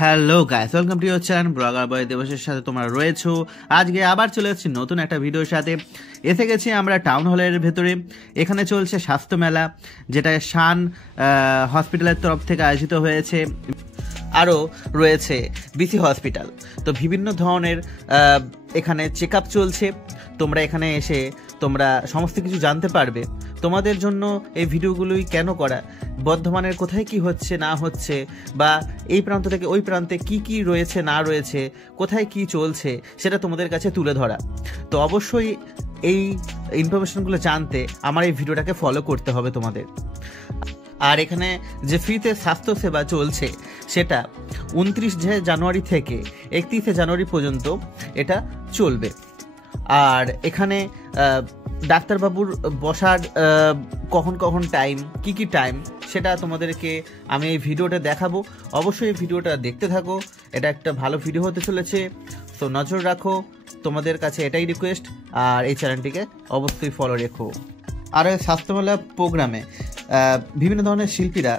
Hello guys, welcome to your channel blogger boy দেবসের সাথে তোমরা রয়েছো। আজকে আবার চলে এসেছি নতুন একটা ভিডিওর সাথে। এসে গেছি আমরা টাউন হলের ভেতরে। এখানে চলছে স্বাস্থ্য মেলা, যেটা শান হসপিটালের তরফ থেকে আয়োজিত হয়েছে। আরও রয়েছে বিসি হসপিটাল। তো বিভিন্ন ধরনের এখানে চেক আপ চলছে। তোমরা এখানে এসে তোমরা সমস্ত কিছু জানতে পারবে। তোমাদের জন্য এই ভিডিওগুলোই কেন করা, বর্ধমানের কোথায় কি হচ্ছে না হচ্ছে, বা এই প্রান্ত থেকে ওই প্রান্তে কি কি রয়েছে না রয়েছে, কোথায় কি চলছে, সেটা তোমাদের কাছে তুলে ধরা। তো অবশ্যই এই ইনফরমেশনগুলো জানতে আমার এই ভিডিওটাকে ফলো করতে হবে তোমাদের। আর এখানে যে ফ্রিতে স্বাস্থ্যসেবা চলছে সেটা 29 জানুয়ারি থেকে 31 জানুয়ারি পর্যন্ত এটা চলবে। আর এখানে ডাক্তারবাবুর বসার কখন কখন টাইম, কি টাইম, সেটা তোমাদেরকে আমি এই ভিডিওটা দেখাবো। অবশ্যই এই ভিডিওটা দেখতে থাকো, এটা একটা ভালো ভিডিও হতে চলেছে। তো নজর রাখো, তোমাদের কাছে এটাই রিকোয়েস্ট। আর এই চ্যানেলটিকে অবশ্যই ফলো রেখো। আর এই স্বাস্থ্যমেলা প্রোগ্রামে বিভিন্ন ধরনের শিল্পীরা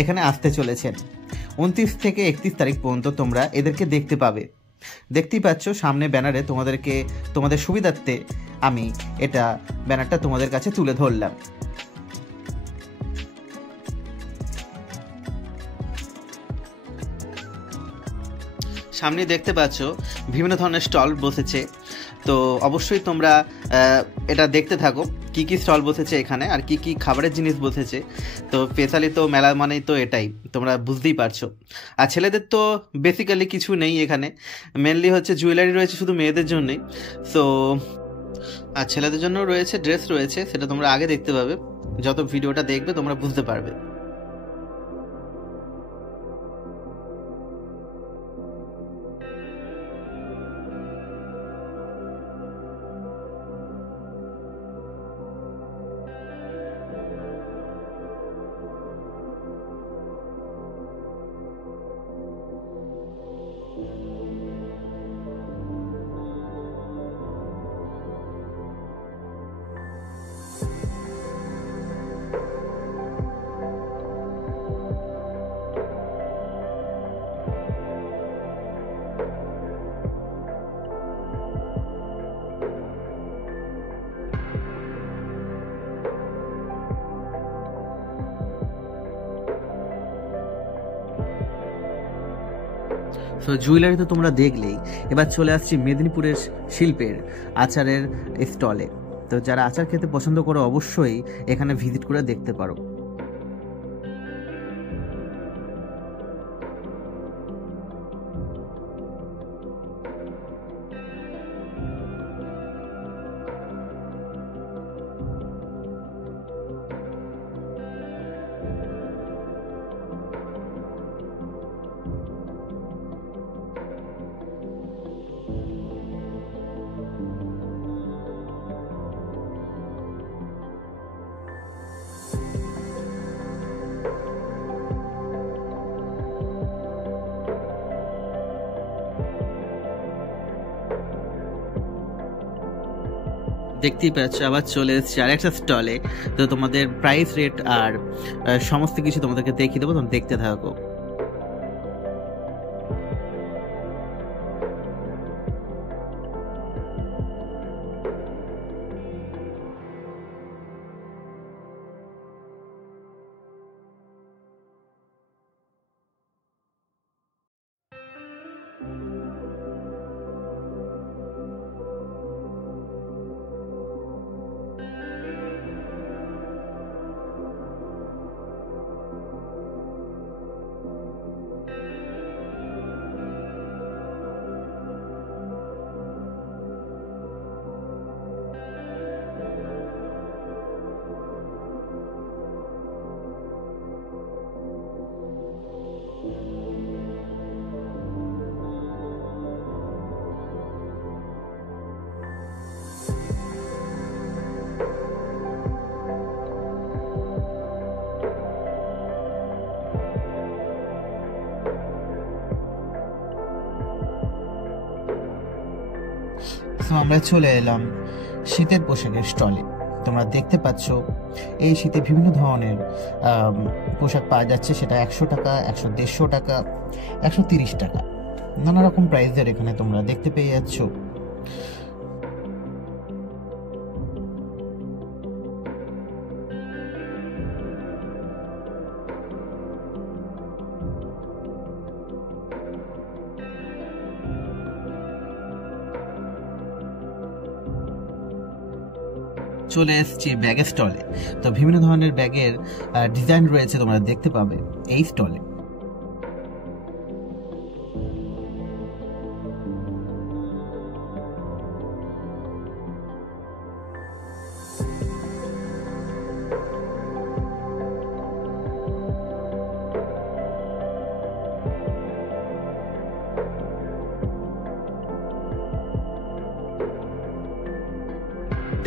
এখানে আসতে চলেছেন। 29 থেকে 31 তারিখ পর্যন্ত তোমরা এদেরকে দেখতে পাবে। দেখতেই পাচ্ছ সামনে ব্যানারে, তোমাদের সুবিধার্থে আমি এটা ব্যানারটা তোমাদের কাছে তুলে ধরলাম। সামনে দেখতে পাচ্ছ বিভিন্ন ধরনের স্টল বসেছে। তো অবশ্যই তোমরা এটা দেখতে থাকো, কি কি স্টল বসেছে এখানে আর কি কি খাবারের জিনিস বসেছে। তো স্পেশালি তো মেলা মানেই তো এটাই, তোমরা বুঝতেই পারছো। আর ছেলেদের তো বেসিক্যালি কিছু নেই এখানে, মেনলি হচ্ছে জুয়েলারি রয়েছে শুধু মেয়েদের জন্যই। সো আর ছেলেদের জন্য রয়েছে ড্রেস রয়েছে, সেটা তোমরা আগে দেখতে পাবে। যত ভিডিওটা দেখবে তোমরা বুঝতে পারবে। সো জুয়েলারি তো তোমরা দেখলেই, এবার চলে আসছি মেদিনীপুরের শিল্পের আচারের স্টলে। তো যারা আচার খেতে পছন্দ করো অবশ্যই এখানে ভিজিট করে দেখতে পারো। দেখতেই পাচ্ছ আবার চলে এসেছি আরেকটা স্টলে। তো তোমাদের প্রাইস রেট আর সমস্ত কিছু তোমাদেরকে দেখিয়ে দেবো, তোমরা দেখতে থাকো। তো আমরা চলে এলাম শীতের পোশাকের স্টলে। তোমরা দেখতে পাচ্ছ এই শীতে বিভিন্ন ধরনের পোশাক পাওয়া যাচ্ছে, সেটা 100 টাকা, 150 টাকা, 130 টাকা, নানা রকম প্রাইসের এখানে তোমরা দেখতে পেয়ে যাচ্ছ। চলে এসেছি ব্যাগের স্টলে। তো বিভিন্ন ধরনের ব্যাগের ডিজাইন রয়েছে, তোমরা দেখতে পাবে এই স্টলে।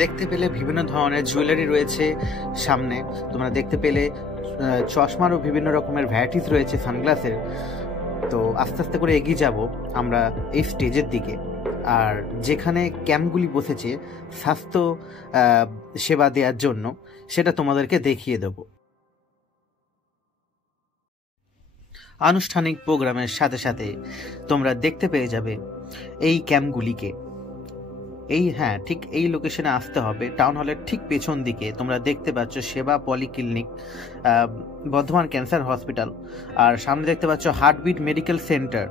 দেখতে পেলে বিভিন্ন ধরনের জুয়েলারি রয়েছে সামনে, তোমরা দেখতে পেলে চশমারও বিভিন্ন রকমের ভ্যারাইটিস রয়েছে, সানগ্লাসের। তো আস্তে আস্তে করে এগিয়ে যাব আমরা এই স্টেজের দিকে, আর যেখানে ক্যাম্পগুলি বসেছে স্বাস্থ্য সেবা দেওয়ার জন্য, সেটা তোমাদেরকে দেখিয়ে দেব। আনুষ্ঠানিক প্রোগ্রামের সাথে সাথে তোমরা দেখতে পেয়ে যাবে এই ক্যাম্পগুলিকে। হ্যাঁ, ঠিক এই লোকেশনে আসতে হবে। টাউন হলের ঠিক পেছন দিকে তোমরা দেখতে পাচ্ছ সেবা পলিক্লিনিক, বর্ধমান ক্যান্সার হসপিটাল, আর সামনে দেখতে পাচ্ছ হার্টবিট মেডিকেল সেন্টার।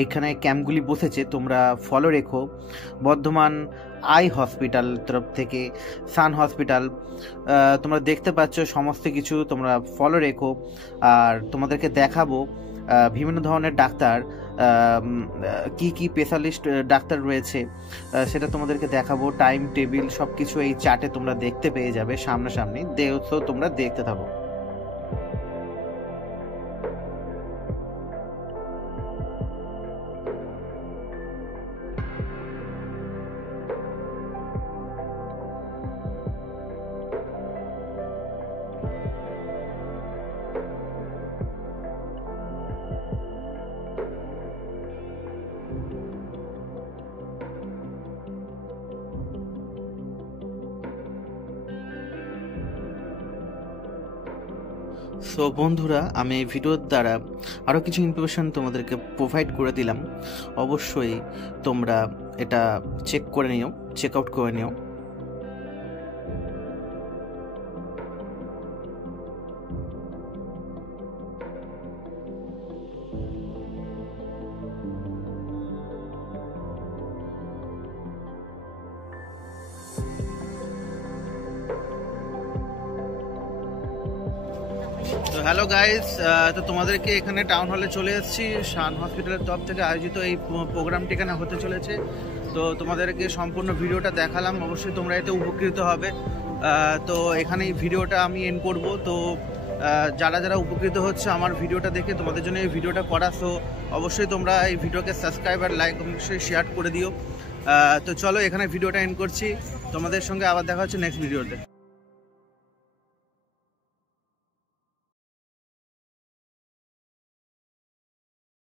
এইখানে ক্যাম্পগুলি বসেছে, তোমরা ফলো রেখো। বর্ধমান আই হসপিটাল তরফ থেকে, সান হসপিটাল, তোমরা দেখতে পাচ্ছ সমস্ত কিছু, তোমরা ফলো রেখো। আর তোমাদেরকে দেখাবো বিভিন্ন ধরনের ডাক্তার, কি কি স্পেশালিস্ট ডাক্তার রয়েছে সেটা তোমাদেরকে দেখাবো। টাইম টেবিল সব কিছু এই চার্টে তোমরা দেখতে পেয়ে যাবে সামনাসামনি, তো তোমরা দেখতে থাকো। সো বন্ধুরা, আমি এই ভিডিওর দ্বারা আরও কিছু ইনফরমেশন তোমাদেরকে প্রোভাইড করে দিলাম। অবশ্যই তোমরা এটা চেক আউট করে নিও। তো হ্যালো গাইস, তো তোমাদেরকে এখানে টাউন হলে চলে এসেছি। শান হসপিটালের তরফ থেকে আয়োজিত এই প্রোগ্রামটি এখানে হতে চলেছে। তো তোমাদেরকে সম্পূর্ণ ভিডিওটা দেখালাম, অবশ্যই তোমরা এতে উপকৃত হবে। তো এখানে এই ভিডিওটা আমি এন্ড করব। তো যারা যারা উপকৃত হচ্ছে আমার ভিডিওটা দেখে, তোমাদের জন্য এই ভিডিওটা করা। সো অবশ্যই তোমরা এই ভিডিওকে সাবস্ক্রাইব আর লাইক অবশ্যই শেয়ার করে দিও। তো চলো এখানে ভিডিওটা এন্ড করছি, তোমাদের সঙ্গে আবার দেখা হচ্ছে নেক্সট ভিডিওতে।